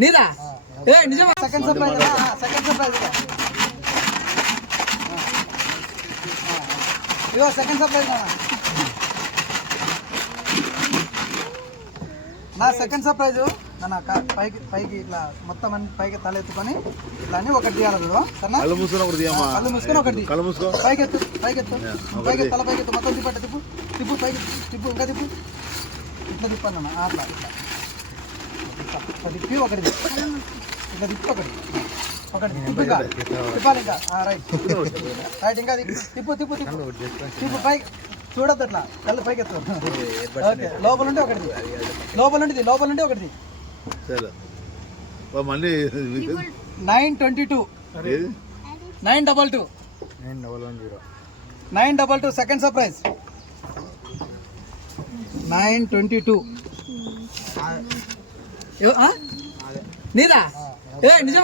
నీదా ఏ నిజమా? Second surprise second surprise ఇగో second surprise నా సెకండ్ సర్ప్రైజ్ నా పైకి పైకి ఇట్లా మొత్తం అన్ని పైకి తలెత్తుకొని ఇట్లా అని ఒకటి తీయాలి బ్రో. కళ్ళు మూసుకొని ఒకటి పైకి ఎత్తు పైకి తల పైకి ఎత్తు మొత్తం తిప్పట్టు తిప్పు తిప్పు పైకి తిప్పు ఇంకా తిప్పు ఇట్లా తిప్పన్న అట్లా ఇట్లా తిప్పి ఒకటి ఇట్లా తిప్పి ఒకటి తిప్పు ఇంకా తిప్పాలి ఇంకా రైట్ ఇంకా తిప్పు తిప్పు తిప్పు తిప్పు పైకి చూడద్దు అట్లా కళ్ళు పైకి ఎత్తు. ఓకే లోపల ఉంటే ఒకటి లోపల ఉంటే ఒకటి 922 922 922 సెకండ్ సర్ప్రైజ్ 922 నీదా ఏ నిజమా?